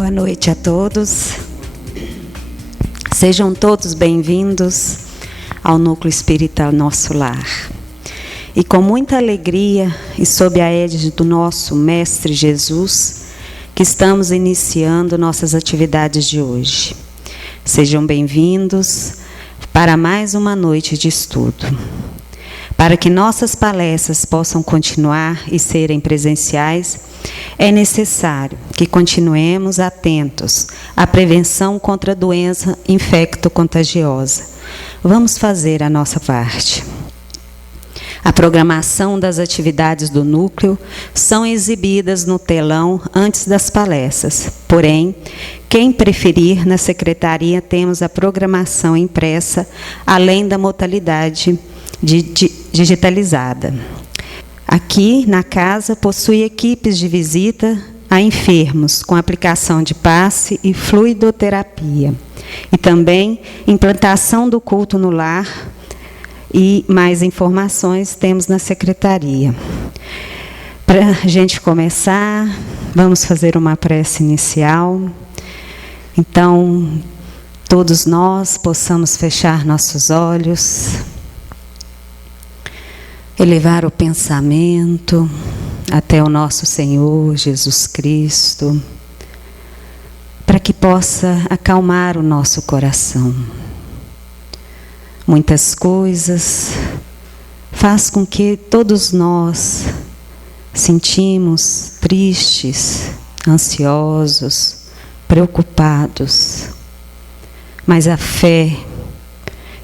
Boa noite a todos. Sejam todos bem-vindos ao Núcleo Espírita Nosso Lar. E com muita alegria e sob a égide do nosso Mestre Jesus, que estamos iniciando nossas atividades de hoje. Sejam bem-vindos para mais uma noite de estudo. Para que nossas palestras possam continuar e serem presenciais, é necessário que continuemos atentos à prevenção contra a doença infecto-contagiosa. Vamos fazer a nossa parte. A programação das atividades do núcleo são exibidas no telão antes das palestras. Porém, quem preferir, na secretaria temos a programação impressa, além da modalidade digitalizada. Aqui, na casa, possui equipes de visita a enfermos, com aplicação de passe e fluidoterapia. E também implantação do culto no lar. E mais informações temos na secretaria. Para a gente começar, vamos fazer uma prece inicial. Então, todos nós possamos fechar nossos olhos, elevar o pensamento até o nosso Senhor Jesus Cristo, para que possa acalmar o nosso coração. Muitas coisas faz com que todos nós sentimos tristes, ansiosos, preocupados. Mas a fé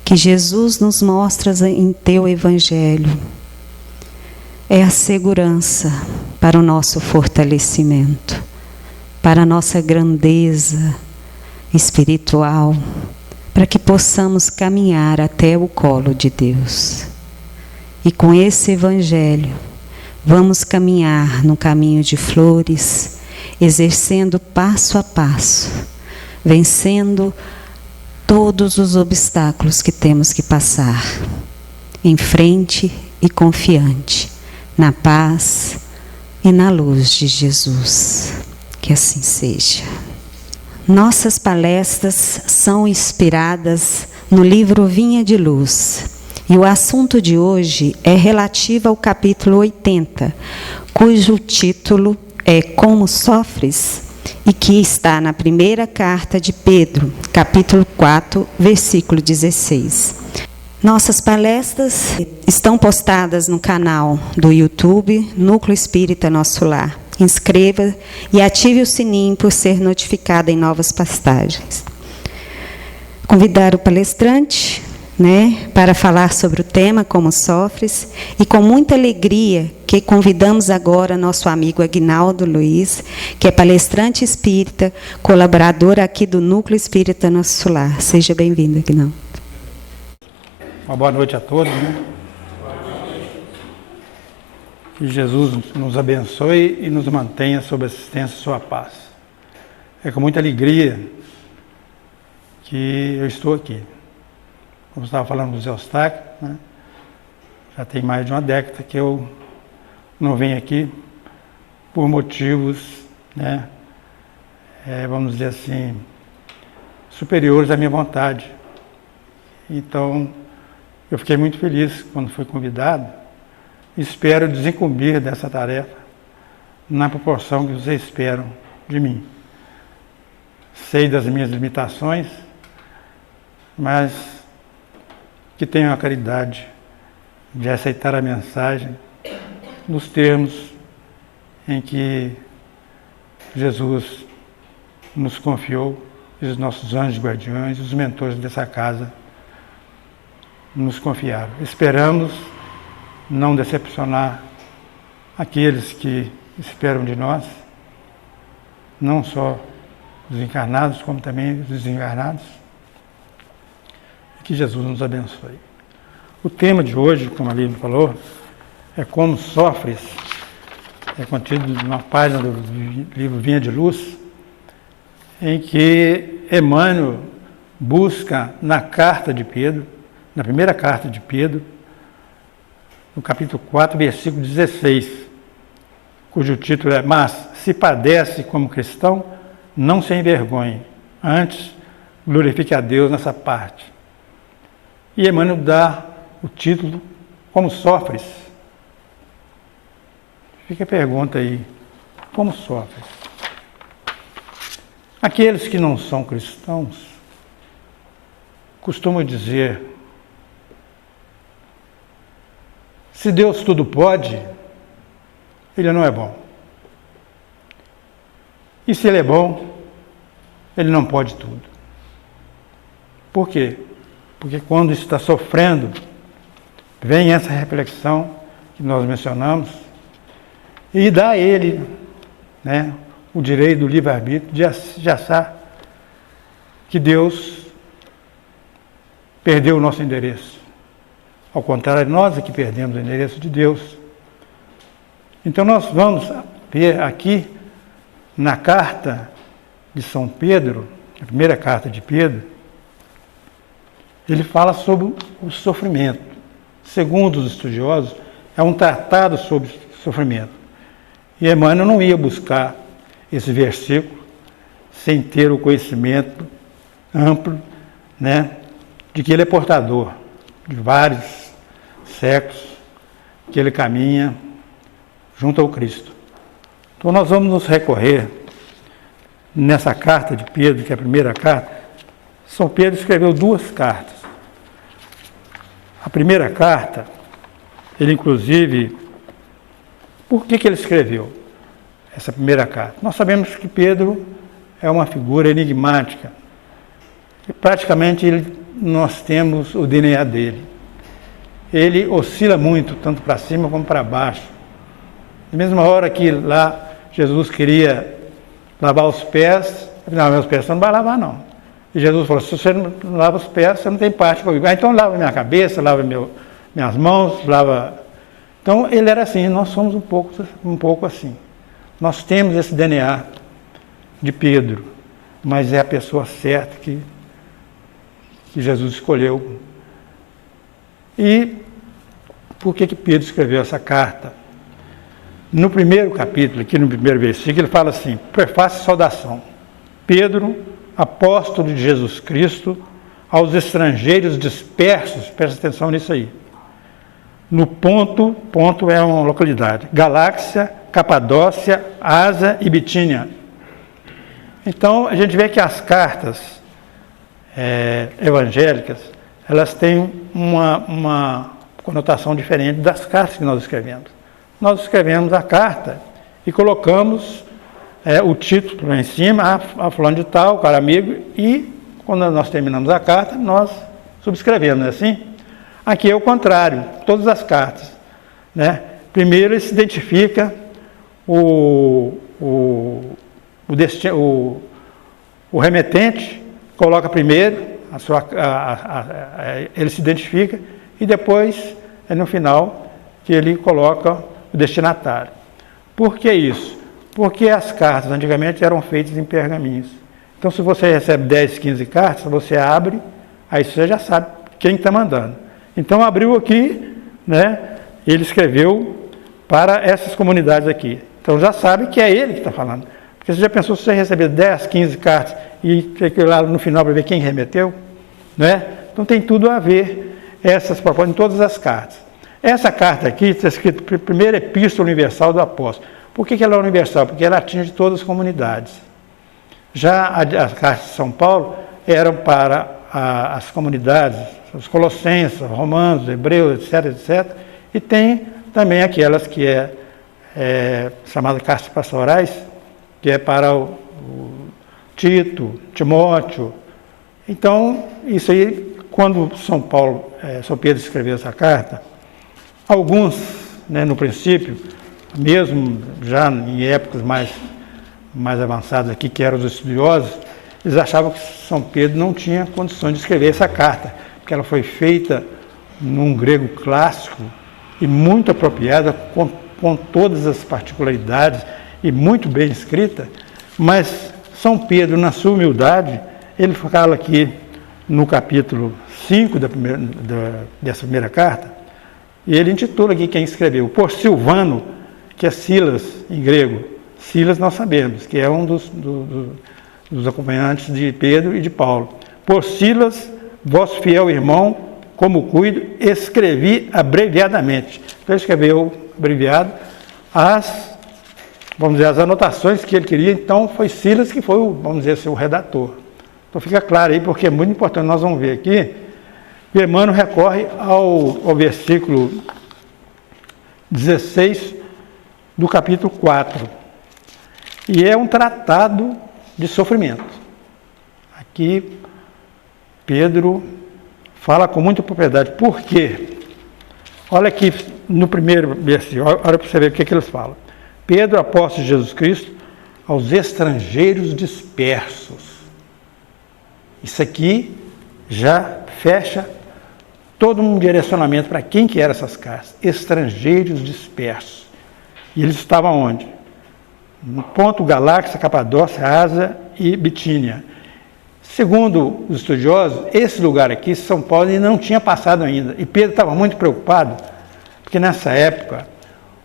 que Jesus nos mostra em teu Evangelho é a segurança para o nosso fortalecimento, para a nossa grandeza espiritual, para que possamos caminhar até o colo de Deus. E com esse Evangelho, vamos caminhar no caminho de flores, exercendo passo a passo, vencendo todos os obstáculos que temos que passar, em frente e confiante, na paz e na luz de Jesus. Que assim seja. Nossas palestras são inspiradas no livro Vinha de Luz. E o assunto de hoje é relativo ao capítulo 80, cujo título é Como Sofres, e que está na primeira carta de Pedro, capítulo 4, versículo 16. Nossas palestras estão postadas no canal do YouTube Núcleo Espírita Nosso Lar. Inscreva e ative o sininho por ser notificado em novas postagens. Convidar o palestrante, para falar sobre o tema Como Sofres, e com muita alegria que convidamos agora nosso amigo Aguinaldo Luiz, que é palestrante espírita, colaborador aqui do Núcleo Espírita Nosso Lar. Seja bem-vindo, Aguinaldo. Uma boa noite a todos. Que Jesus nos abençoe e nos mantenha sob a assistência e sua paz. É com muita alegria que eu estou aqui. Como eu estava falando do Zé Eustáquio, já tem mais de uma década que eu não venho aqui por motivos, vamos dizer assim, superiores à minha vontade. Então, eu fiquei muito feliz quando fui convidado. Espero desincumbir dessa tarefa na proporção que vocês esperam de mim. Sei das minhas limitações, mas que tenho a caridade de aceitar a mensagem nos termos em que Jesus nos confiou, e os nossos anjos guardiões, os mentores dessa casa nos confiaram. Esperamos não decepcionar aqueles que esperam de nós, não só os encarnados, como também os desencarnados. Que Jesus nos abençoe. O tema de hoje, como a Lívia falou, é Como Sofres, é contido numa página do livro Vinha de Luz, em que Emmanuel busca na carta de Pedro, na primeira carta de Pedro, no capítulo 4, versículo 16, cujo título é: Mas se padece como cristão, não se envergonhe, antes glorifique a Deus nessa parte. E Emmanuel dá o título, Como Sofres? Fica a pergunta aí, como sofres? Aqueles que não são cristãos costumam dizer: se Deus tudo pode, Ele não é bom. E se Ele é bom, Ele não pode tudo. Por quê? Porque quando está sofrendo, vem essa reflexão que nós mencionamos e dá a Ele, né, o direito do livre-arbítrio de achar que Deus perdeu o nosso endereço. Ao contrário, nós é que perdemos o endereço de Deus. Então nós vamos ver aqui na carta de São Pedro, a primeira carta de Pedro, ele fala sobre o sofrimento. Segundo os estudiosos, é um tratado sobre sofrimento. E Emmanuel não ia buscar esse versículo sem ter o conhecimento amplo, né, de que ele é portador de vários séculos, que ele caminha junto ao Cristo. Então nós vamos nos recorrer nessa carta de Pedro, que é a primeira carta. São Pedro escreveu 2 cartas. A primeira carta, ele inclusive, por que ele escreveu essa primeira carta? Nós sabemos que Pedro é uma figura enigmática. E praticamente nós temos o DNA dele. Ele oscila muito, tanto para cima como para baixo. Na mesma hora que lá Jesus queria lavar os pés, não, meus pés você não vai lavar não. E Jesus falou: se você não lava os pés, você não tem parte comigo. Ah, então lava minha cabeça, lava minhas mãos, lava... Então ele era assim, nós somos um pouco assim. Nós temos esse DNA de Pedro, mas é a pessoa certa que Jesus escolheu. E por que Pedro escreveu essa carta? No primeiro capítulo, aqui no primeiro versículo, ele fala assim: prefácio e saudação. Pedro, apóstolo de Jesus Cristo, aos estrangeiros dispersos, presta atenção nisso aí. No ponto é uma localidade, Galáxia, Capadócia, Ásia e Bitínia. Então, a gente vê que as cartas evangélicas, elas têm uma conotação diferente das cartas que nós escrevemos. Nós escrevemos a carta e colocamos o título lá em cima, a fulano de tal, cara amigo, e quando nós terminamos a carta, nós subscrevemos, não é assim? Aqui é o contrário, todas as cartas, né? Primeiro ele se identifica o remetente, coloca primeiro, ele se identifica, e depois, no final, que ele coloca o destinatário. Por que isso? Porque as cartas antigamente eram feitas em pergaminhos. Então, se você recebe 10, 15 cartas, você abre, aí você já sabe quem está mandando. Então, abriu aqui, né? Ele escreveu para essas comunidades aqui. Então, já sabe que é ele que está falando. Porque você já pensou se você receber 10, 15 cartas e ter lá no final para ver quem remeteu? Né? Então, tem tudo a ver essas propostas em todas as cartas. Essa carta aqui está escrita Primeira Epístola Universal do Apóstolo. Por que ela é universal? Porque ela atinge todas as comunidades. Já as cartas de São Paulo eram para as comunidades, os colossenses, romanos, hebreus, etc, etc. E tem também aquelas que chamadas cartas pastorais, que é para o Tito, Timóteo. Então, isso aí, quando São Pedro escreveu essa carta, alguns, né, no princípio, mesmo já em épocas mais avançadas aqui, que eram os estudiosos, eles achavam que São Pedro não tinha condições de escrever essa carta, porque ela foi feita num grego clássico e muito apropriada, com todas as particularidades e muito bem escrita, mas São Pedro, na sua humildade, ele fala aqui no capítulo 5 dessa primeira carta, e ele intitula aqui quem escreveu, por Silvano, que é Silas em grego. Silas nós sabemos, que é um dos acompanhantes de Pedro e de Paulo. Por Silas, vosso fiel irmão, como cuido, escrevi abreviadamente. Então ele escreveu abreviado as anotações que ele queria. Então foi Silas que foi, vamos dizer assim, o redator. Então fica claro aí, porque é muito importante. Nós vamos ver aqui, o Emmanuel recorre ao versículo 16 do capítulo 4. E é um tratado de sofrimento. Aqui Pedro fala com muita propriedade. Por quê? Olha aqui no primeiro versículo, olha para você ver o que eles falam. Pedro, apóstolo de Jesus Cristo, aos estrangeiros dispersos. Isso aqui já fecha todo um direcionamento para quem que eram essas cartas. Estrangeiros dispersos. E eles estavam onde? No Ponto, Galáxia, Capadócia, Ásia e Bitínia. Segundo os estudiosos, esse lugar aqui, São Paulo, ainda não tinha passado ainda. E Pedro estava muito preocupado, porque nessa época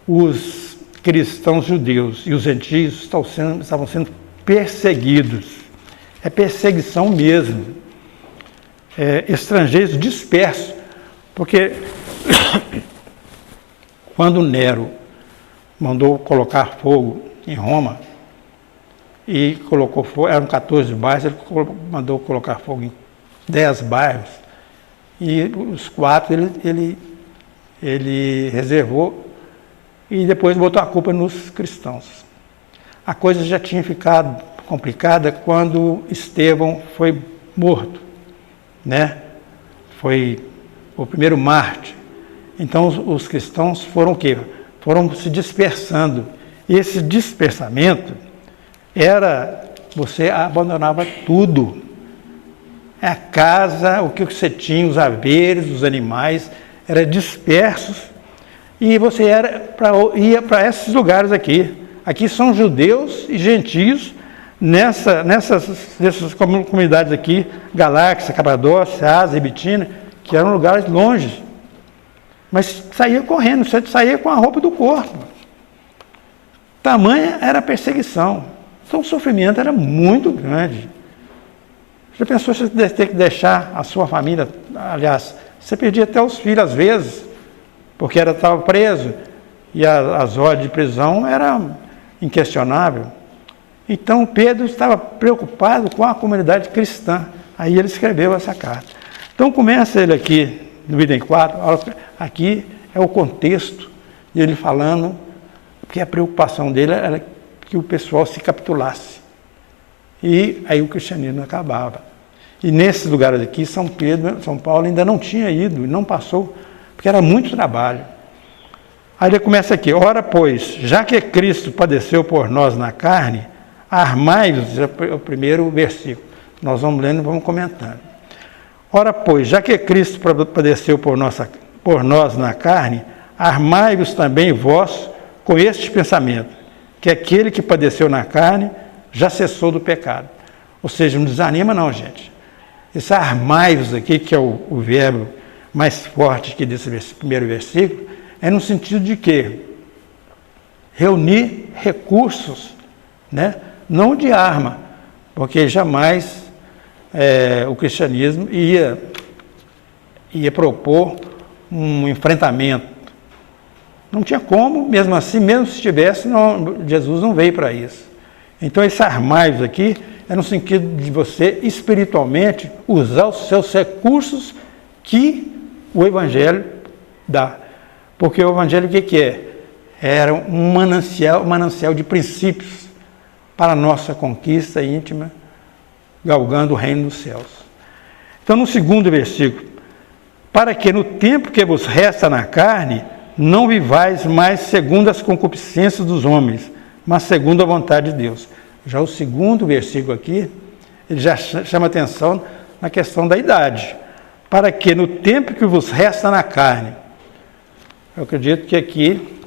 os cristãos judeus e os gentios estavam sendo perseguidos. É perseguição mesmo. Estrangeiros dispersos. Porque quando Nero mandou colocar fogo em Roma, e colocou fogo, eram 14 bairros, ele mandou colocar fogo em 10 bairros, e os 4 ele reservou, e depois botou a culpa nos cristãos. A coisa já tinha ficado complicada quando Estevão foi morto, né? Foi o primeiro mártir. Então os cristãos foram o quê? Foram se dispersando. E esse dispersamento era, você abandonava tudo. A casa, o que você tinha, os haveres, os animais, eram dispersos. E você ia para esses lugares aqui. Aqui são judeus e gentios, nessas comunidades aqui, Galáxia, Capadócia, Ásia e Bitínia, que eram lugares longe. Mas saía correndo, você saía com a roupa do corpo. Tamanha era a perseguição. Então o sofrimento era muito grande. Já pensou se você ter que deixar a sua família? Aliás, você perdia até os filhos às vezes, porque estava preso, e as ordens de prisão eram inquestionáveis. Então Pedro estava preocupado com a comunidade cristã. Aí ele escreveu essa carta. Então começa ele aqui, no item 4, aqui é o contexto de ele falando que a preocupação dele era que o pessoal se capitulasse. E aí o cristianismo acabava. E nesses lugares aqui, São Paulo ainda não tinha ido, não passou, porque era muito trabalho. Aí ele começa aqui, ora pois, já que Cristo padeceu por nós na carne, armai-vos, é o primeiro versículo. Nós vamos lendo e vamos comentando. Ora pois, já que Cristo padeceu por nós na carne, armai-vos também vós com este pensamento, que aquele que padeceu na carne já cessou do pecado. Ou seja, não desanima não, gente. Esse armai-vos aqui, que é o verbo mais forte aqui desse primeiro versículo, é no sentido de quê? Reunir recursos, né? Não de arma, porque jamais o cristianismo ia propor um enfrentamento. Não tinha como, mesmo assim, mesmo se tivesse, Jesus não veio para isso. Então, esse armai-vos aqui é no sentido de você, espiritualmente, usar os seus recursos que o Evangelho dá. Porque o Evangelho o que é? Era um manancial de princípios para a nossa conquista íntima, galgando o reino dos céus. Então, no segundo versículo, para que no tempo que vos resta na carne, não vivais mais segundo as concupiscências dos homens, mas segundo a vontade de Deus. Já o segundo versículo aqui, ele já chama atenção na questão da idade. Para que no tempo que vos resta na carne, eu acredito que aqui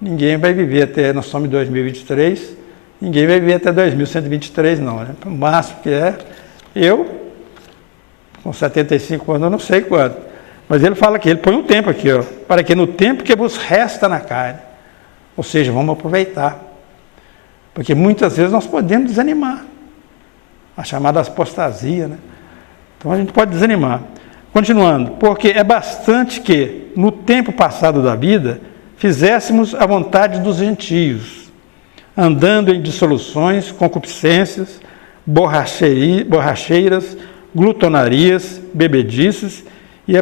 ninguém vai viver até, nós somos em 2023, ninguém vai viver até 2123 não, né? O máximo que eu, com 75 anos, eu não sei quanto. Mas ele fala aqui, ele põe um tempo aqui, ó, para que no tempo que vos resta na carne, ou seja, vamos aproveitar. Porque muitas vezes nós podemos desanimar. a chamada apostasia, né? Então a gente pode desanimar. Continuando, porque é bastante que, no tempo passado da vida, fizéssemos a vontade dos gentios, andando em dissoluções, concupiscências, borracheiras, glutonarias, bebedices e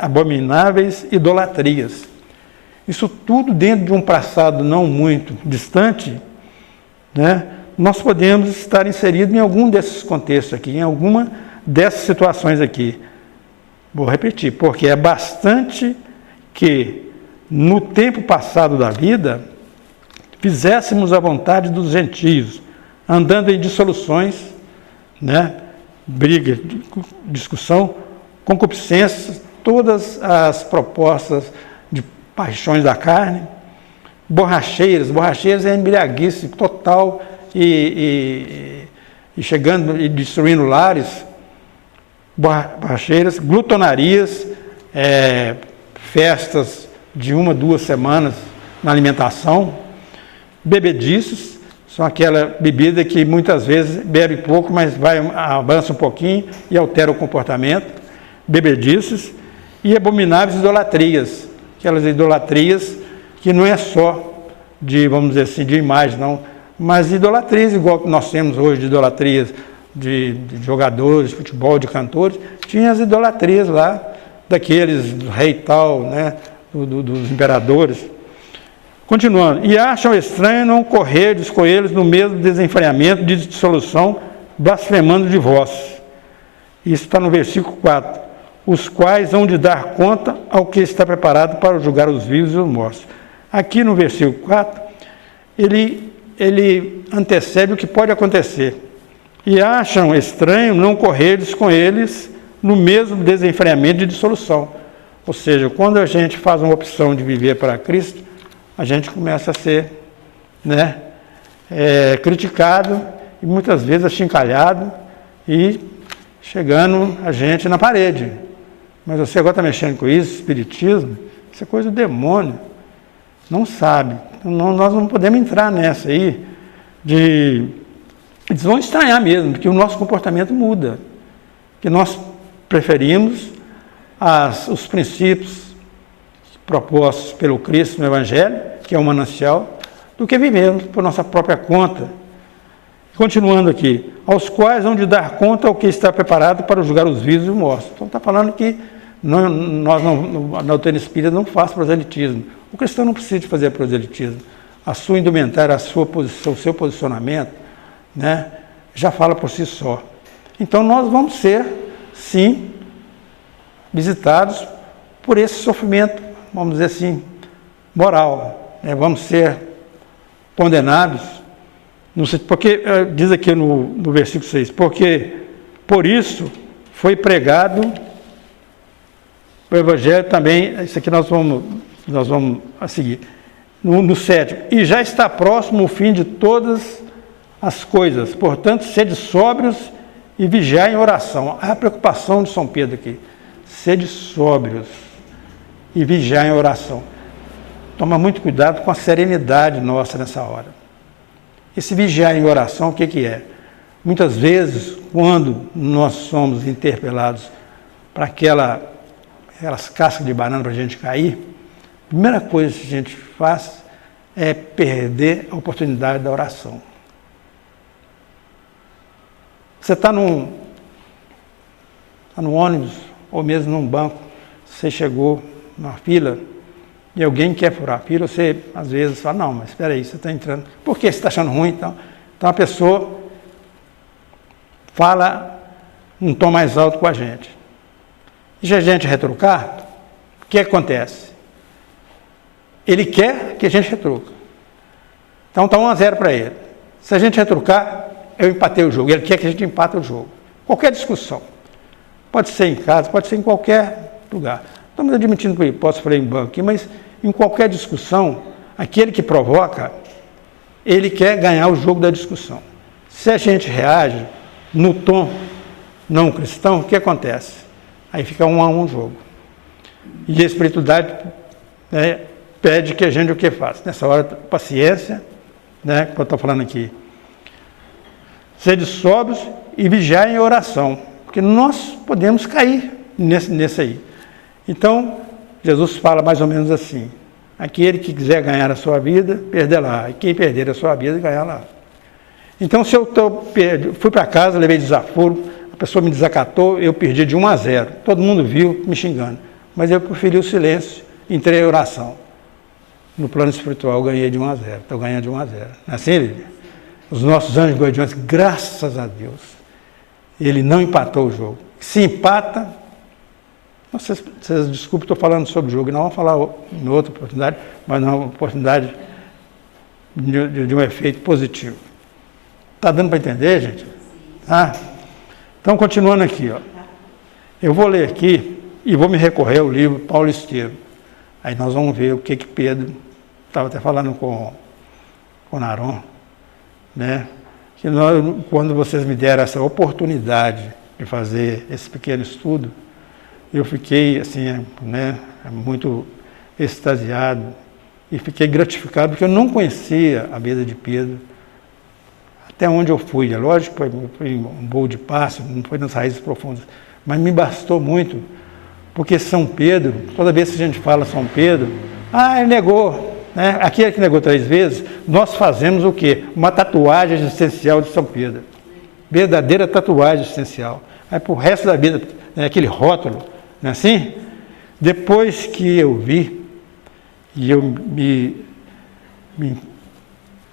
abomináveis idolatrias. Isso tudo dentro de um passado não muito distante, né? Nós podemos estar inseridos em algum desses contextos aqui, em alguma dessas situações aqui. Vou repetir, porque é bastante que, no tempo passado da vida, fizéssemos a vontade dos gentios, andando em dissoluções, né? Briga, discussão, concupiscências, todas as propostas de paixões da carne, borracheiras é embriaguice total e chegando e destruindo lares, borracheiras, glutonarias, festas de 1, 2 semanas na alimentação, bebedices, são aquela bebida que muitas vezes bebe pouco, mas avança um pouquinho e altera o comportamento, bebedices, e abomináveis idolatrias, aquelas idolatrias que não é só de, vamos dizer assim, de imagem, não, mas idolatrias, igual que nós temos hoje de idolatrias de jogadores, de futebol, de cantores, tinha as idolatrias lá, daqueles do rei tal, né, dos imperadores. Continuando, e acham estranho não correrdes com eles no mesmo desenfreamento de dissolução, blasfemando de vós. Isso está no versículo 4. Os quais hão de dar conta ao que está preparado para julgar os vivos e os mortos. Aqui no versículo 4, ele antecede o que pode acontecer. E acham estranho não correrdes com eles no mesmo desenfreamento de dissolução. Ou seja, quando a gente faz uma opção de viver para Cristo, a gente começa a ser, né, criticado e muitas vezes achincalhado e chegando a gente na parede. Mas você agora está mexendo com isso, espiritismo, isso é coisa do demônio. Não sabe. Nós não podemos entrar nessa aí eles vão estranhar mesmo, porque o nosso comportamento muda. Que nós preferimos os princípios propostos pelo Cristo no Evangelho, que é o manancial, do que vivemos por nossa própria conta. Continuando aqui, aos quais hão de dar conta ao que está preparado para julgar os vivos e os mortos. Então está falando que nós na doutrina espírita não faz proselitismo. O cristão não precisa de fazer proselitismo. A sua indumentária, o seu posicionamento, né, já fala por si só. Então nós vamos ser, sim, visitados por esse sofrimento, vamos dizer assim, moral, né? Vamos ser condenados, porque diz aqui no versículo 6, porque por isso foi pregado o Evangelho também, isso aqui nós vamos a seguir, no 7, e já está próximo o fim de todas as coisas, portanto, sede sóbrios e vigiai em oração. A preocupação de São Pedro aqui, sede sóbrios e vigiar em oração. Toma muito cuidado com a serenidade nossa nessa hora. Esse vigiar em oração, o que é? Muitas vezes, quando nós somos interpelados para aquelas cascas de banana para a gente cair, a primeira coisa que a gente faz é perder a oportunidade da oração. Você está no ônibus, ou mesmo num banco, você chegou numa fila e alguém quer furar a fila, você às vezes fala, não, mas espera aí, você está entrando, por que você está achando ruim? Então a pessoa fala um tom mais alto com a gente. E se a gente retrucar, o que acontece? Ele quer que a gente retruca. Então está 1-0 para ele. Se a gente retrucar, eu empatei o jogo. Ele quer que a gente empate o jogo. Qualquer discussão. Pode ser em casa, pode ser em qualquer lugar. Estamos admitindo que posso falar em banco aqui, mas em qualquer discussão, aquele que provoca, ele quer ganhar o jogo da discussão. Se a gente reage no tom não cristão, o que acontece? Aí fica 1-1 o jogo. E a espiritualidade, né, pede que a gente o que faça? Nessa hora, paciência, né, que eu estou falando aqui. sede sóbrios e vigiar em oração, porque nós podemos cair nesse aí. Então, Jesus fala mais ou menos assim: aquele que quiser ganhar a sua vida, perderá, e quem perder a sua vida, ganhará. Então, se eu fui para casa, levei desaforo, a pessoa me desacatou, eu perdi de 1-0. Todo mundo viu me xingando. Mas eu preferi o silêncio, entrei em oração. No plano espiritual, eu ganhei de 1-0. Estou ganhando de 1-0. Não é assim, Lídia? Os nossos anjos guardiões, graças a Deus, ele não empatou o jogo. Se empata, vocês desculpem, estou falando sobre o jogo, não vamos falar em outra oportunidade, mas numa oportunidade de um efeito positivo. Está dando para entender, gente? Ah, então, continuando aqui, ó. Eu vou ler aqui e vou me recorrer ao livro Paulo Estevam. Aí nós vamos ver o que Pedro estava até falando com Naron, né? Que quando vocês me deram essa oportunidade de fazer esse pequeno estudo, eu fiquei assim, né, muito extasiado e fiquei gratificado, porque eu não conhecia a vida de Pedro até onde eu fui. É lógico que foi um voo de passo, não foi nas raízes profundas, mas me bastou muito, porque São Pedro, toda vez que a gente fala São Pedro, ele negou, né? Aquele que negou 3 vezes, nós fazemos o quê? Uma tatuagem existencial de São Pedro, verdadeira tatuagem existencial. Aí para o resto da vida, né, aquele rótulo, não é assim? Depois que eu vi, e eu me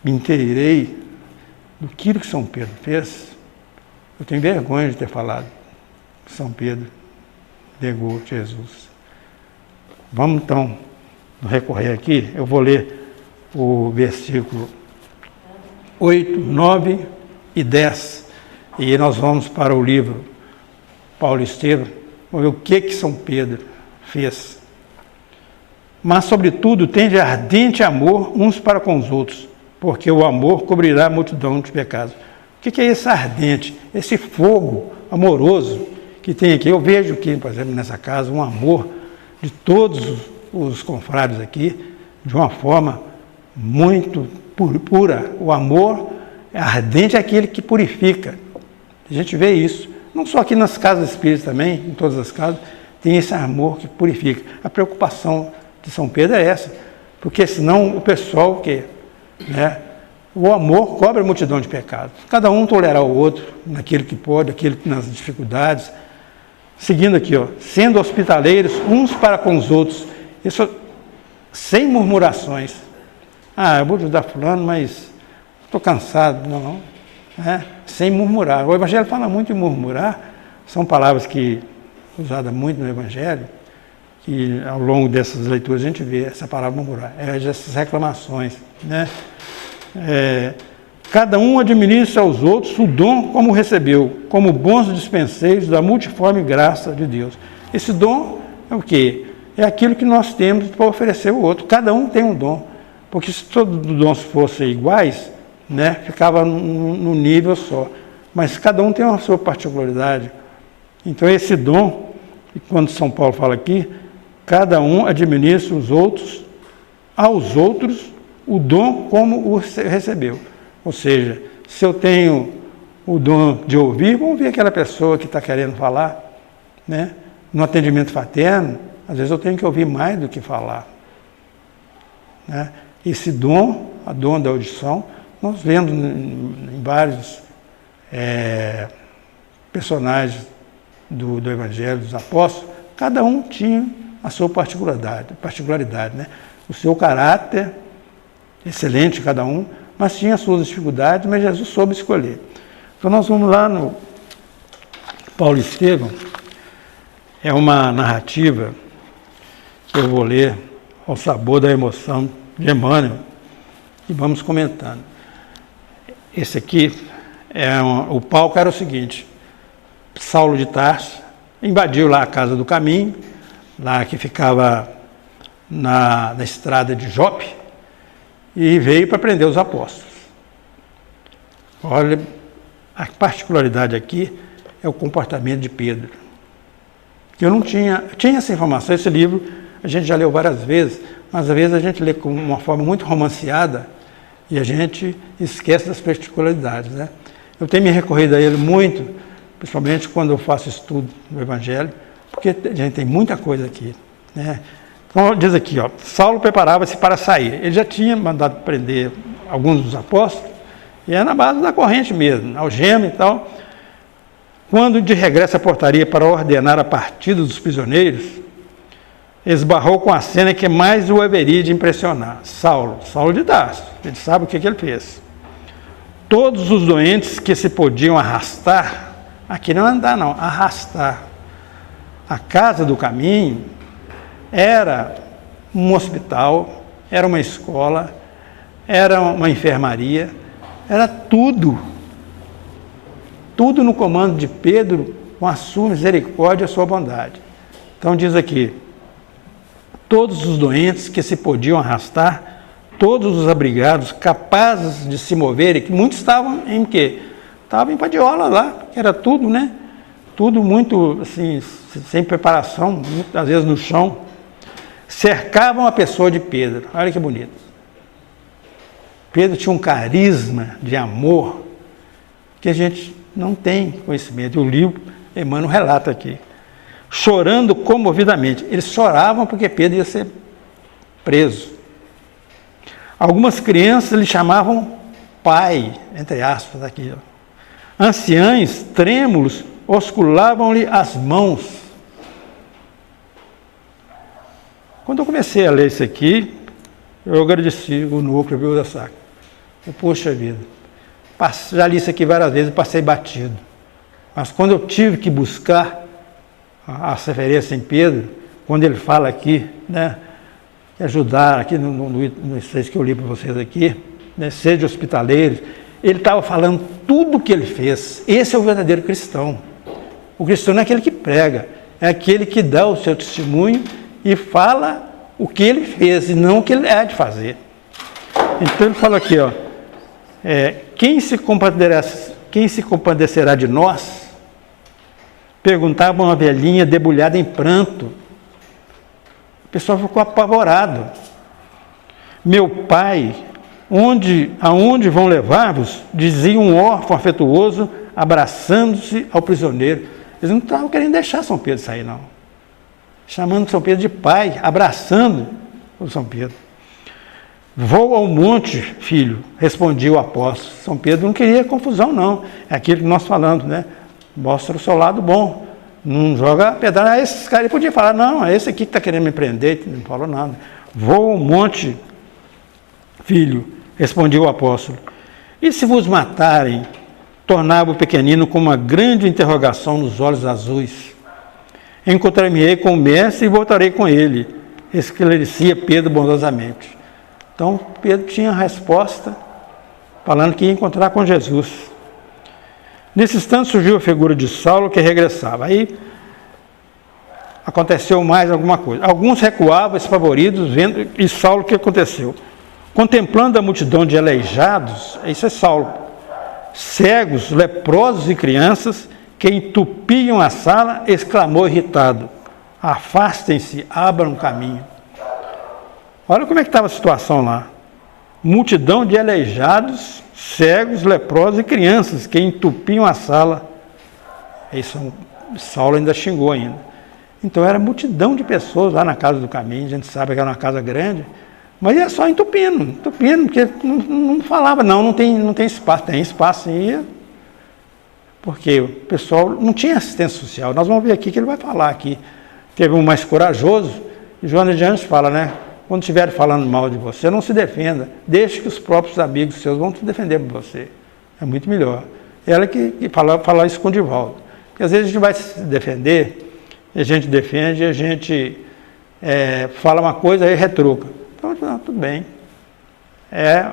inteirei do que São Pedro fez, eu tenho vergonha de ter falado que São Pedro negou Jesus. Vamos então recorrer aqui, eu vou ler o versículo 8, 9 e 10, e nós vamos para o livro Paulo Estevam, vamos ver o que São Pedro fez. Mas, sobretudo, tende ardente amor uns para com os outros, porque o amor cobrirá a multidão de pecados. O que é esse ardente, esse fogo amoroso que tem aqui? Eu vejo aqui, por exemplo, nessa casa, um amor de todos os confrades aqui, de uma forma muito pura. O amor ardente é aquele que purifica. A gente vê isso, não só aqui nas casas espíritas também, em todas as casas, tem esse amor que purifica. A preocupação de São Pedro é essa, porque senão o pessoal né, o amor cobre a multidão de pecados. Cada um tolerar o outro naquilo que pode, naquilo que nas dificuldades. Seguindo aqui, ó, sendo hospitaleiros uns para com os outros, isso sem murmurações. Eu vou ajudar fulano, mas estou cansado. Não, né? Sem murmurar. O Evangelho fala muito em murmurar, são palavras que usadas muito no Evangelho, que ao longo dessas leituras a gente vê essa palavra murmurar, essas reclamações, né? Cada um administra aos outros o dom como recebeu, como bons dispenseiros da multiforme graça de Deus. Esse dom é o quê? É aquilo que nós temos para oferecer ao outro. Cada um tem um dom, porque se todos os dons fossem iguais, né, ficava num nível só. Mas cada um tem a sua particularidade. Então esse dom, quando São Paulo fala aqui, cada um administra aos outros o dom como o recebeu. Ou seja, se eu tenho o dom de ouvir, vamos ouvir aquela pessoa que está querendo falar, né? No atendimento fraterno, às vezes eu tenho que ouvir mais do que falar, né? Esse dom, a dom da audição, nós vemos em vários personagens do Evangelho, dos Apóstolos, cada um tinha a sua particularidade, né? O seu caráter, excelente cada um, mas tinha as suas dificuldades, mas Jesus soube escolher. Então nós vamos lá no Paulo Estevam, é uma narrativa que eu vou ler ao sabor da emoção de Emmanuel, e vamos comentando. Esse aqui, o palco era o seguinte: Saulo de Tarso invadiu lá a Casa do Caminho, lá que ficava na estrada de Jope, e veio para prender os apóstolos. Olha, a particularidade aqui é o comportamento de Pedro. Eu não tinha essa informação, esse livro a gente já leu várias vezes, mas às vezes a gente lê com uma forma muito romanceada e a gente esquece das particularidades, né? Eu tenho me recorrido a ele muito, principalmente quando eu faço estudo do Evangelho, porque a gente tem muita coisa aqui, né? Então, diz aqui, ó, Saulo preparava-se para sair. Ele já tinha mandado prender alguns dos apóstolos, e é na base da corrente mesmo, algema e tal. Quando de regresso à portaria para ordenar a partida dos prisioneiros, esbarrou com a cena que mais o haveria de impressionar. Saulo de Tarso, ele sabe o que ele fez. Todos os doentes que se podiam arrastar, aqui não andar não, arrastar. A casa do caminho era um hospital, era uma escola, era uma enfermaria, era tudo no comando de Pedro, com a sua misericórdia e a sua bondade. Então diz aqui, todos os doentes que se podiam arrastar, todos os abrigados, capazes de se moverem, que muitos estavam em quê? Estavam em padiola lá, que era tudo, né? Tudo muito, assim, sem preparação, muitas vezes no chão. Cercavam a pessoa de Pedro. Olha que bonito. Pedro tinha um carisma de amor que a gente não tem conhecimento. O livro, Emmanuel relata aqui. Chorando comovidamente. Eles choravam porque Pedro ia ser preso. Algumas crianças lhe chamavam pai, entre aspas aqui. Ó. Anciães, trêmulos, osculavam-lhe as mãos. Quando eu comecei a ler isso aqui, eu agradeci o núcleo, viu, da Sacra. Poxa vida, já li isso aqui várias vezes e passei batido. Mas quando eu tive que buscar as referências em Pedro, quando ele fala aqui, né, ajudar aqui no texto que eu li para vocês aqui, né, sede hospitaleiros, ele estava falando tudo o que ele fez. Esse é o verdadeiro cristão. O cristão não é aquele que prega, é aquele que dá o seu testemunho e fala o que ele fez e não o que ele é de fazer. Então ele fala aqui, ó, quem se compadecerá de nós? Perguntava uma velhinha debulhada em pranto. O pessoal ficou apavorado. Meu pai, aonde vão levar-vos? Dizia um órfão afetuoso, abraçando-se ao prisioneiro. Eles não estavam querendo deixar São Pedro sair, não. Chamando São Pedro de pai, abraçando o São Pedro. Vou ao monte, filho, respondia o apóstolo. São Pedro não queria confusão, não. É aquilo que nós falamos, né? Mostra o seu lado bom. Não joga pedrada. Esses caras, ele podia falar, não, é esse aqui que está querendo me prender. Não falou nada. Vou ao monte, filho, respondia o apóstolo. E se vos matarem? Tornava o pequenino com uma grande interrogação nos olhos azuis. Encontrar-me-ei com o mestre e voltarei com ele, esclarecia Pedro bondosamente. Então, Pedro tinha a resposta, falando que ia encontrar com Jesus. Nesse instante surgiu a figura de Saulo que regressava. Aí aconteceu mais alguma coisa. Alguns recuavam, espavoridos, vendo, e Saulo, o que aconteceu? Contemplando a multidão de aleijados, isso é Saulo, cegos, leprosos e crianças, que entupiam a sala, exclamou irritado, afastem-se, abram caminho. Olha como é que estava a situação lá. Multidão de aleijados, cegos, leprosos e crianças que entupiam a sala. Isso, Saulo ainda xingou ainda. Então era multidão de pessoas lá na casa do caminho, a gente sabe que era uma casa grande, mas é só entupindo, porque não falava, não tem espaço, tem espaço aí, porque o pessoal não tinha assistência social. Nós vamos ver aqui que ele vai falar aqui. Teve um mais corajoso, e Joana de Anjos fala, né? Quando estiver falando mal de você, não se defenda. Deixe que os próprios amigos seus vão te defender por você. É muito melhor. Ela que fala isso com o Divaldo. Porque às vezes a gente vai se defender, e a gente defende, e a gente fala uma coisa e retruca. Então, não, tudo bem. É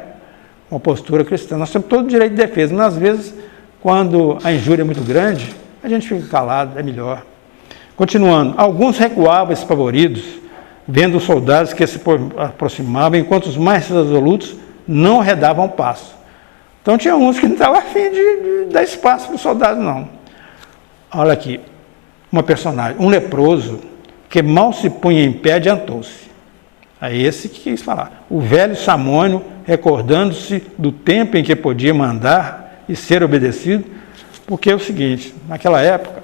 uma postura cristã. Nós temos todo o direito de defesa, mas às vezes, quando a injúria é muito grande, a gente fica calado, é melhor. Continuando, alguns recuavam espavoridos, vendo os soldados que se aproximavam, enquanto os mais resolutos não arredavam passo. Então tinha uns que não estavam a fim de dar espaço para os soldados, não. Olha aqui, uma personagem, um leproso, que mal se punha em pé, adiantou-se. É esse que quis falar. O velho Samônio, recordando-se do tempo em que podia mandar e ser obedecido, porque é o seguinte, naquela época,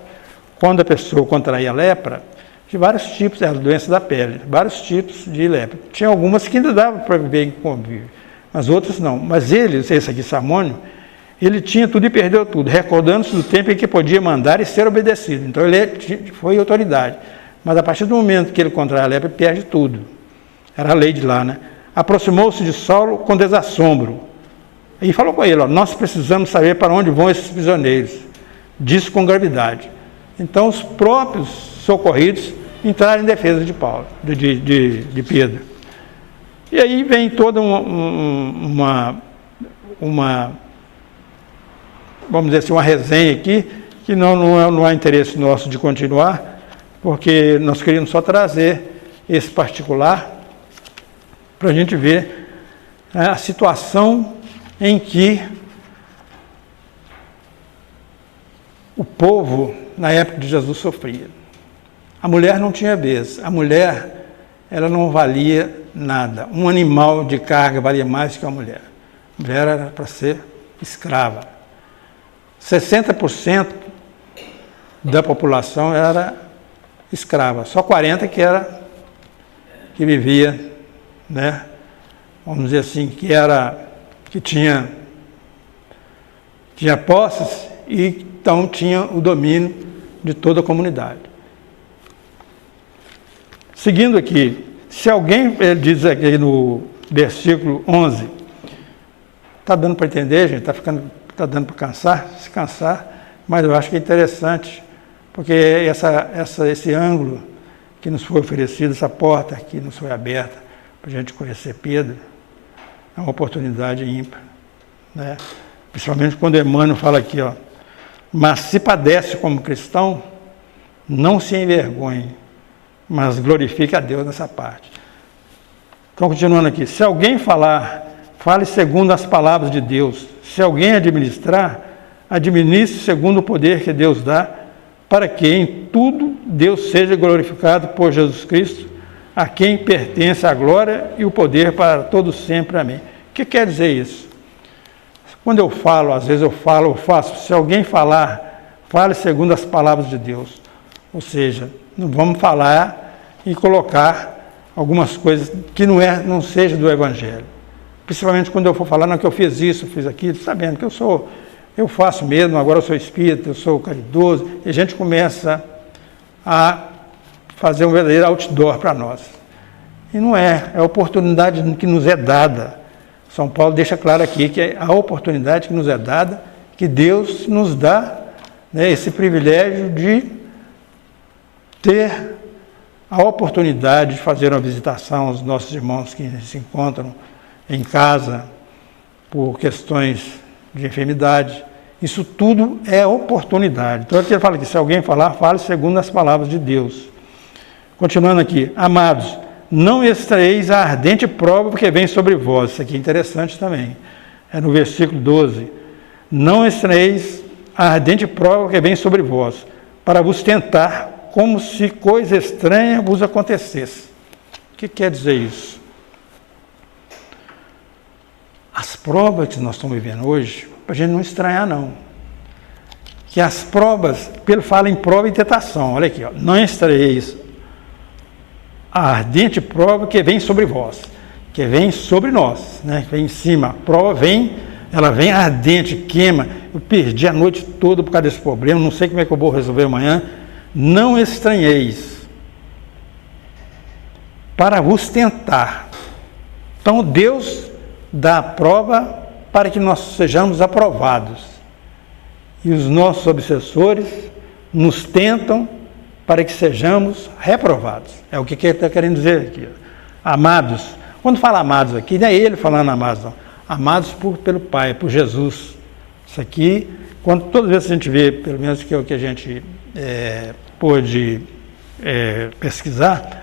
quando a pessoa contraía lepra, de vários tipos, era doença da pele, vários tipos de lepra. Tinha algumas que ainda dava para viver em convívio, mas outras não. Mas ele, esse aqui, Samônio, ele tinha tudo e perdeu tudo, recordando-se do tempo em que podia mandar e ser obedecido. Então ele foi autoridade. Mas a partir do momento que ele contrai a lepra, ele perde tudo. Era a lei de lá, né? Aproximou-se de Saulo com desassombro. E falou com ele, ó, nós precisamos saber para onde vão esses prisioneiros. Disse com gravidade. Então os próprios socorridos entraram em defesa de Paulo, de Pedro. E aí vem toda uma vamos dizer assim, uma resenha aqui, que não há interesse nosso de continuar, porque nós queríamos só trazer esse particular para a gente ver, né, a situação em que o povo, na época de Jesus, sofria. A mulher não tinha vez. A mulher, ela não valia nada. Um animal de carga valia mais que uma mulher. A mulher era para ser escrava. 60% da população era escrava. Só 40% que vivia, né? Vamos dizer assim, que tinha posses e então tinha o domínio de toda a comunidade. Seguindo aqui, se alguém, ele diz aqui no versículo 11, está dando para entender, gente, está dando para se cansar, mas eu acho que é interessante, porque esse ângulo que nos foi oferecido, essa porta que nos foi aberta para a gente conhecer Pedro, é uma oportunidade ímpar, né? Principalmente quando Emmanuel fala aqui, ó, mas se padece como cristão, não se envergonhe, mas glorifique a Deus nessa parte. Então, continuando aqui, se alguém falar, fale segundo as palavras de Deus. Se alguém administrar, administre segundo o poder que Deus dá, para que em tudo Deus seja glorificado por Jesus Cristo, a quem pertence a glória e o poder para todos sempre. Amém. O que quer dizer isso? Quando eu falo, às vezes eu faço, se alguém falar, fale segundo as palavras de Deus. Ou seja, não vamos falar e colocar algumas coisas que não seja do Evangelho. Principalmente quando eu for falar, não, que eu fiz isso, eu fiz aquilo, sabendo que eu faço mesmo, agora eu sou espírita, eu sou caridoso, e a gente começa a fazer um verdadeiro outdoor para nós. E não é a oportunidade que nos é dada. São Paulo deixa claro aqui que é a oportunidade que nos é dada, que Deus nos dá, né, esse privilégio de ter a oportunidade de fazer uma visitação aos nossos irmãos que se encontram em casa por questões de enfermidade. Isso tudo é oportunidade. Então, aqui ele fala que se alguém falar, fale segundo as palavras de Deus. Continuando aqui, amados, não extraeis a ardente prova que vem sobre vós. Isso aqui é interessante também. É no versículo 12. Não extraeis a ardente prova que vem sobre vós, para vos tentar, como se coisa estranha vos acontecesse. O que quer dizer isso? As provas que nós estamos vivendo hoje, para a gente não estranhar, não. Que as provas, ele fala em prova e tentação. Olha aqui, ó, não estranheis a ardente prova que vem sobre vós, que vem sobre nós, né? Vem em cima. A prova ela vem ardente, queima. Eu perdi a noite toda por causa desse problema, não sei como é que eu vou resolver amanhã. Não estranheis, para vos tentar. Então Deus dá a prova para que nós sejamos aprovados. E os nossos obsessores nos tentam para que sejamos reprovados. É o que ele está querendo dizer aqui. Amados. Quando fala amados aqui, não é ele falando amados, não. Amados pelo Pai, por Jesus. Isso aqui, todas as vezes que a gente vê, pelo menos que é o que a gente pôde pesquisar,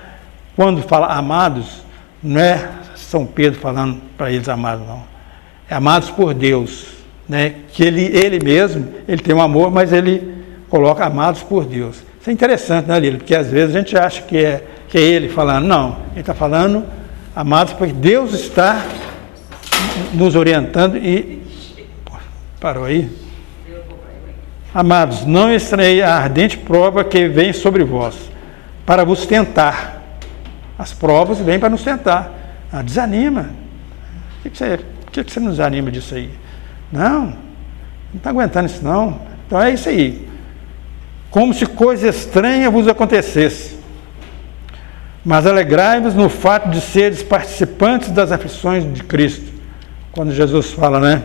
quando fala amados, não é São Pedro falando para eles amados, não. É amados por Deus, né? Que ele mesmo, ele tem um amor, mas ele coloca amados por Deus. Isso é interessante, né, Lília? Porque às vezes a gente acha que é ele falando. Não, ele está falando amados porque Deus está nos orientando e Parou aí? Amados, não estranhei a ardente prova que vem sobre vós, para vos tentar. As provas vêm para nos tentar. Desanima. Por que você não desanima disso aí? Não está aguentando isso não. Então é isso aí. Como se coisa estranha vos acontecesse. Mas alegrai-vos no fato de seres participantes das aflições de Cristo. Quando Jesus fala, né?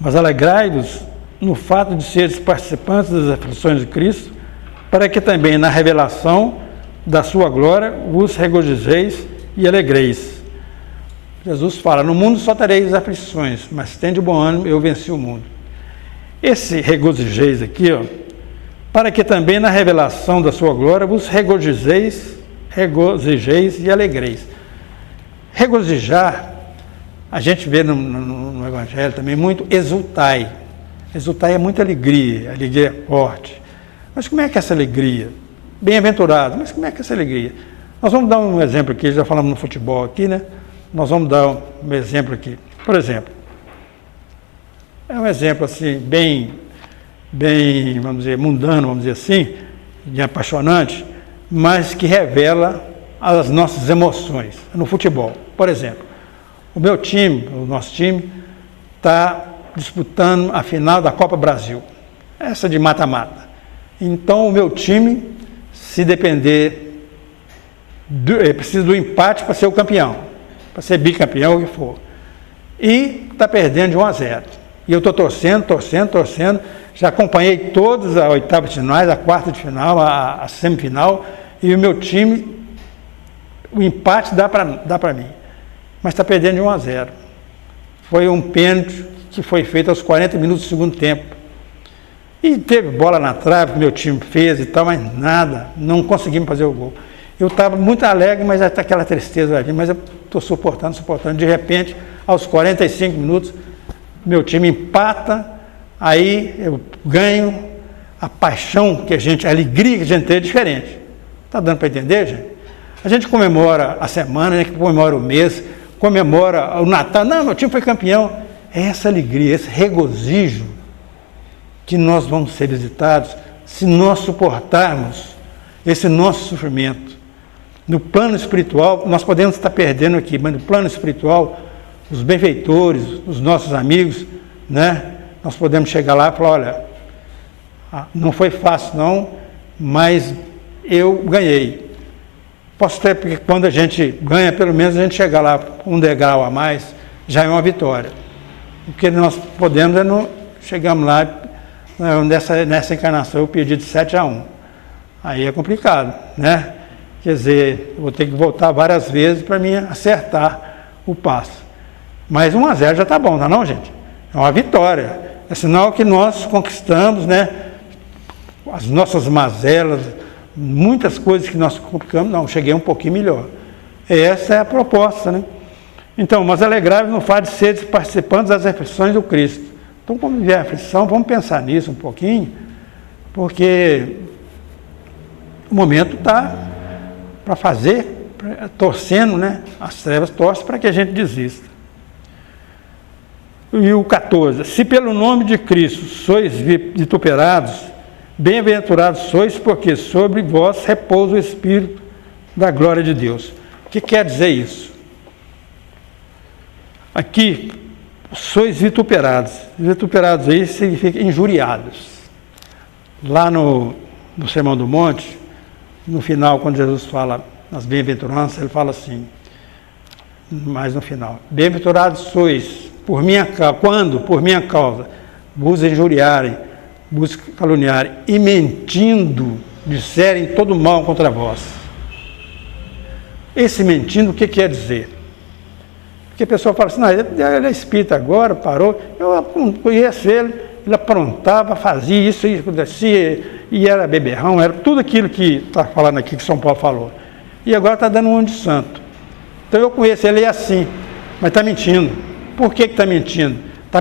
Mas alegrai-vos no fato de seres participantes das aflições de Cristo, para que também na revelação da sua glória vos regozijeis e alegreis. Jesus fala, no mundo só tereis aflições, mas tende bom ânimo, eu venci o mundo. Esse regozijeis aqui, ó, para que também na revelação da sua glória vos regozijeis e alegreis. Regozijar, a gente vê no Evangelho também muito exultai. Exultai é muita alegria, alegria é forte. Mas como é que é essa alegria? Bem-aventurado, mas como é que é essa alegria? Nós vamos dar um exemplo aqui, já falamos no futebol aqui, né? Nós vamos dar um exemplo aqui. Por exemplo, é um exemplo assim, bem, vamos dizer, mundano, vamos dizer assim, de apaixonante, mas que revela as nossas emoções. No futebol, por exemplo, o nosso time, está disputando a final da Copa Brasil, essa de mata-mata. Então, o meu time, se depender, precisa do empate para ser o campeão, para ser bicampeão, o que for. E está perdendo de 1-0. E eu estou torcendo, já acompanhei todas as oitavas de finais, a quarta de final, a semifinal, e o meu time, o empate dá para mim. Mas está perdendo de 1-0. Foi um pênalti que foi feito aos 40 minutos do segundo tempo. E teve bola na trave que meu time fez e tal, mas nada, não conseguimos fazer o gol. Eu estava muito alegre, mas até aquela tristeza vai vir, mas eu estou suportando. De repente, aos 45 minutos, meu time empata, aí eu ganho, a paixão a alegria que a gente tem é diferente. Está dando para entender, gente? A gente comemora a semana, a gente comemora o mês, comemora o Natal. Não, meu time foi campeão. É essa alegria, esse regozijo que nós vamos ser visitados se nós suportarmos esse nosso sofrimento. No plano espiritual, nós podemos estar perdendo aqui, mas no plano espiritual, os benfeitores, os nossos amigos, né? Nós podemos chegar lá e falar, olha, não foi fácil não, mas eu ganhei. Posso ter, porque quando a gente ganha, pelo menos a gente chega lá um degrau a mais, já é uma vitória. O que nós podemos chegamos lá, nessa encarnação eu perdi de 7-1. Aí é complicado, né? Quer dizer, eu vou ter que voltar várias vezes para mim acertar o passo. Mas 1-0 já está bom, não é não, gente? É uma vitória. É sinal que nós conquistamos, né? As nossas mazelas, muitas coisas que nós complicamos, não, cheguei um pouquinho melhor. Essa é a proposta, né? Então, mas alegrai-vos no fato de seres participantes das aflições do Cristo. Então, quando vier a aflição, vamos pensar nisso um pouquinho, porque o momento está para fazer, torcendo, né? As trevas torcem para que a gente desista. E o 14, se pelo nome de Cristo sois vituperados, bem-aventurados sois, porque sobre vós repousa o Espírito da glória de Deus. O que quer dizer isso? Aqui, sois vituperados. Vituperados aí significa injuriados. Lá no Sermão do Monte, no final, quando Jesus fala nas bem-aventuranças, ele fala assim, mais no final, bem-aventurados sois, por minha causa, quando, por minha causa, vos injuriarem, vos caluniarem, e mentindo, disserem todo mal contra vós. Esse mentindo, o que quer dizer? Porque a pessoa fala assim, não, ele é espírita agora, parou, eu conheço ele aprontava, fazia isso, acontecia, e era beberrão, era tudo aquilo que está falando aqui, que São Paulo falou. E agora está dando um ano de santo. Então eu conheço ele assim, mas está mentindo. Por que está mentindo? Está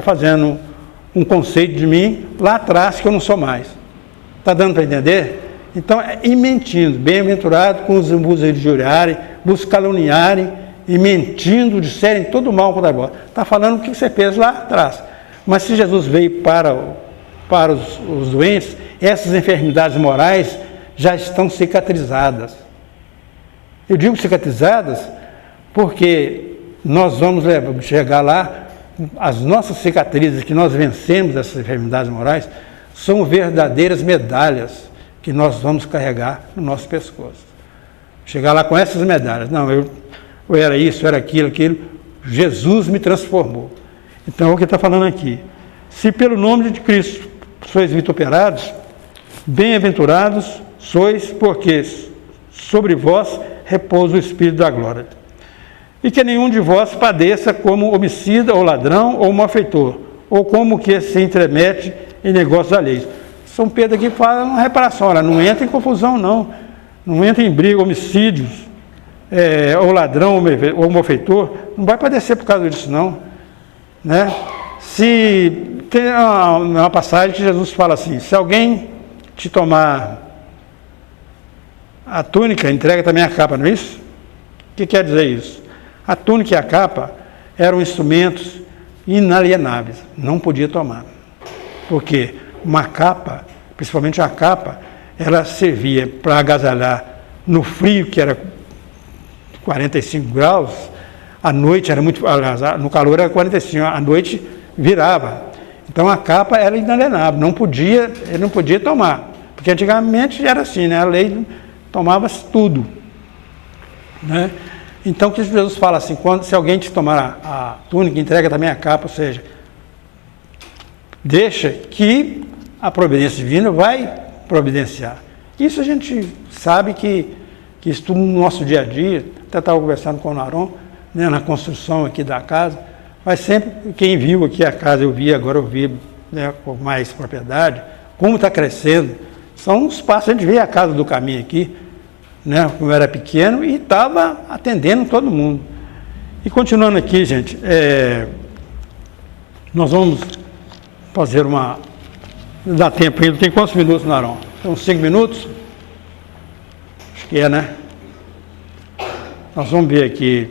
fazendo um conceito de mim lá atrás que eu não sou mais. Está dando para entender? Então, e mentindo, bem-aventurado com os vos injuriarem, vos caluniarem e mentindo disserem todo mal contra vós. Está falando o que você fez lá atrás. Mas se Jesus veio para os doentes, essas enfermidades morais já estão cicatrizadas. Eu digo cicatrizadas porque nós vamos chegar lá, as nossas cicatrizes que nós vencemos essas enfermidades morais são verdadeiras medalhas que nós vamos carregar no nosso pescoço. Chegar lá com essas medalhas. Não, eu era isso, eu era aquilo. Jesus me transformou. Então, é o que está falando aqui. Se pelo nome de Cristo sois vituperados, bem-aventurados sois, porque sobre vós repousa o Espírito da glória. E que nenhum de vós padeça como homicida, ou ladrão, ou malfeitor, ou como que se entremete em negócios alheios. São Pedro aqui fala uma reparação, olha, não entra em confusão não, não entra em briga, homicídios, ou ladrão, ou malfeitor, não vai padecer por causa disso não, né? Se tem uma passagem que Jesus fala assim, se alguém te tomar a túnica, entrega também a capa, não é isso? O que quer dizer isso? A túnica e a capa eram instrumentos inalienáveis, não podia tomar. Porque uma capa, principalmente a capa, ela servia para agasalhar no frio, que era 45 graus, à noite era muito, no calor era 45, à noite virava. Então a capa era inalienável, ele não podia tomar. Porque antigamente era assim, né? A lei tomava tudo, né? Então, o que Jesus fala assim, se alguém te tomar a túnica, entrega também a capa, ou seja, deixa que a providência divina vai providenciar. Isso a gente sabe que isso tudo no nosso dia a dia, até estava conversando com o Naron, né, na construção aqui da casa, mas sempre, quem viu aqui a casa, agora eu vi, né, com mais propriedade, como está crescendo, são uns passos, a gente vê a casa do caminho aqui, né, como eu era pequeno, e estava atendendo todo mundo. E continuando aqui, gente, nós vamos fazer uma... Dá tempo ainda, tem quantos minutos, Naron? Tem uns 5 minutos? Acho que né? Nós vamos ver aqui.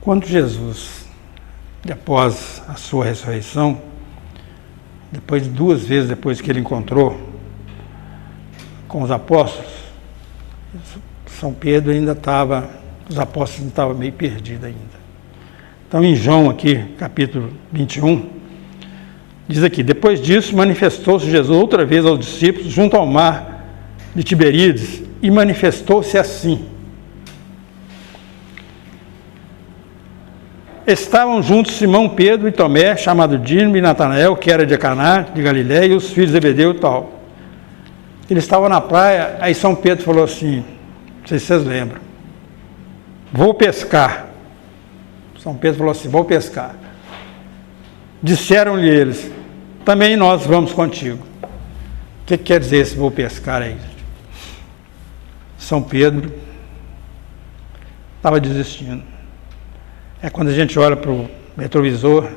Quando Jesus, após a sua ressurreição, depois de 2 vezes depois que ele encontrou com os apóstolos, São Pedro ainda estava, os apóstolos ainda estavam meio perdidos ainda. Então, em João aqui, capítulo 21, diz aqui, depois disso manifestou-se Jesus outra vez aos discípulos junto ao mar de Tiberíades e manifestou-se assim. Estavam juntos Simão, Pedro e Tomé, chamado Dídimo, e Natanael, que era de Caná, de Galiléia, e os filhos de Zebedeu e tal. Eles estavam na praia, aí São Pedro falou assim, não sei se vocês lembram, vou pescar. São Pedro falou assim, vou pescar. Disseram-lhe eles, também nós vamos contigo. O que quer dizer esse vou pescar aí? São Pedro estava desistindo. É quando a gente olha para o retrovisor,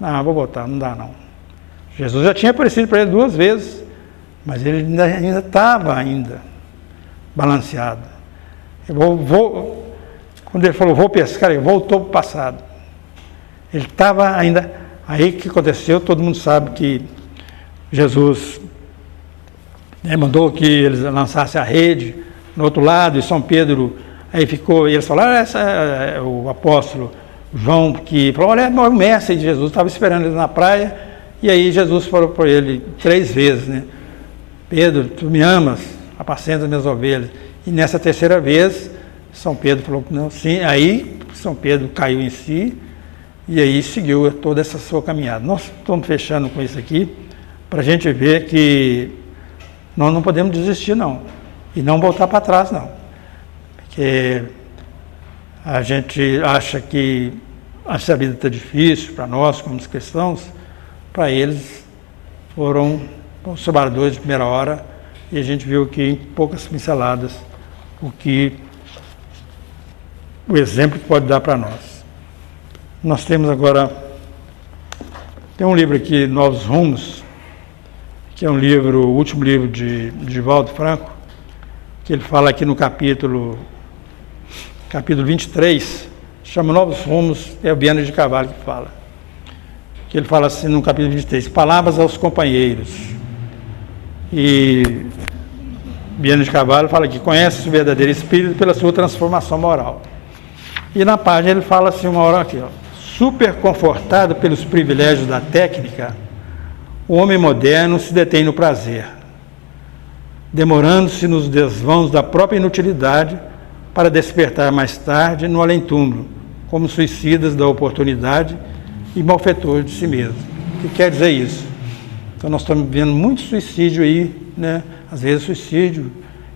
não, vou voltar, não dá não. Jesus já tinha aparecido para ele 2 vezes, mas ele ainda estava balanceado. Quando ele falou, vou pescar, ele voltou para o passado. Ele estava ainda... Aí o que aconteceu? Todo mundo sabe que Jesus mandou que eles lançassem a rede no outro lado, e São Pedro, aí ficou, e eles falaram, o apóstolo João, que falou, olha, o mestre de Jesus, estava esperando ele na praia, e aí Jesus falou para ele 3 vezes, né? Pedro, tu me amas, apacenta as minhas ovelhas. E nessa 3ª vez, São Pedro falou, não, sim, aí São Pedro caiu em si, e aí seguiu toda essa sua caminhada. Nós estamos fechando com isso aqui, para a gente ver que nós não podemos desistir, não, e não voltar para trás, não, porque a gente acha que essa vida está difícil para nós, como os cristãos, para eles foram os trabalhadores de primeira hora, e a gente viu aqui em poucas pinceladas o exemplo que pode dar para nós. Nós temos agora Tem um livro aqui, Novos Rumos, que é um livro, o último livro de Divaldo Franco, que ele fala aqui no capítulo 23, chama Novos Rumos, é o Viana de Carvalho que fala. Que ele fala assim no capítulo 23, palavras aos companheiros. E Viana de Carvalho fala que conhece o verdadeiro espírito pela sua transformação moral. E na página ele fala assim, uma hora aqui, ó, super confortado pelos privilégios da técnica, o homem moderno se detém no prazer, demorando-se nos desvãos da própria inutilidade para despertar mais tarde no além-túmulo, como suicidas da oportunidade e malfeitores de si mesmo. O que quer dizer isso? Então nós estamos vendo muito suicídio aí, né? Às vezes suicídio,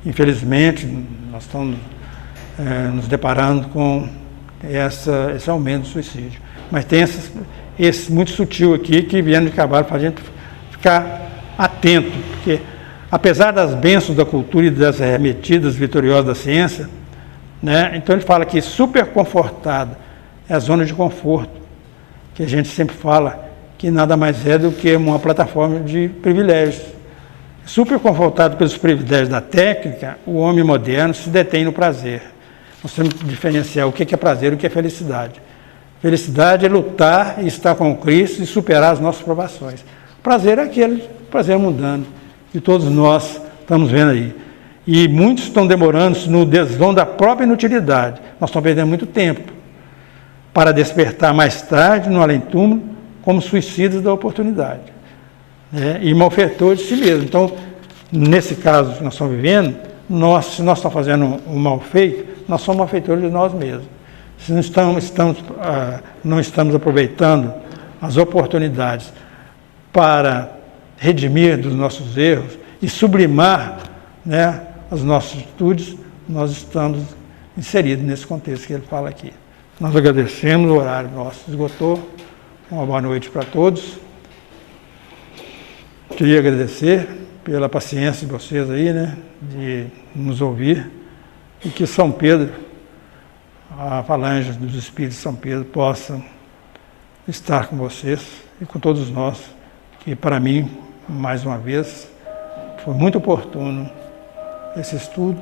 infelizmente, nós estamos nos deparando com esse aumento do suicídio. Mas tem esse muito sutil aqui que Viana de Carvalho faz a gente ficar atento, porque apesar das bênçãos da cultura e das remetidas vitoriosas da ciência, né? Então ele fala que super confortado é a zona de conforto, que a gente sempre fala que nada mais é do que uma plataforma de privilégios. Super confortado pelos privilégios da técnica, o homem moderno se detém no prazer. Nós temos que diferenciar o que é prazer e o que é felicidade. Felicidade é lutar e estar com Cristo e superar as nossas provações. Prazer é aquele prazer mundano que todos nós estamos vendo aí. E muitos estão demorando-se no desvão da própria inutilidade. Nós estamos perdendo muito tempo para despertar mais tarde no além-túmulo como suicidas da oportunidade. E malfeitores de si mesmo. Então, nesse caso que nós estamos vivendo, se nós estamos fazendo um mal feito, nós somos malfeitores de nós mesmos. Se não estamos aproveitando as oportunidades para redimir dos nossos erros e sublimar, né, as nossas atitudes, nós estamos inseridos nesse contexto que ele fala aqui. Nós agradecemos, o horário nosso esgotou. Uma boa noite para todos. Queria agradecer pela paciência de vocês aí, né, de nos ouvir, e que São Pedro, a falange dos Espíritos de São Pedro, possa estar com vocês e com todos nós, que para mim, mais uma vez, foi muito oportuno esse estudo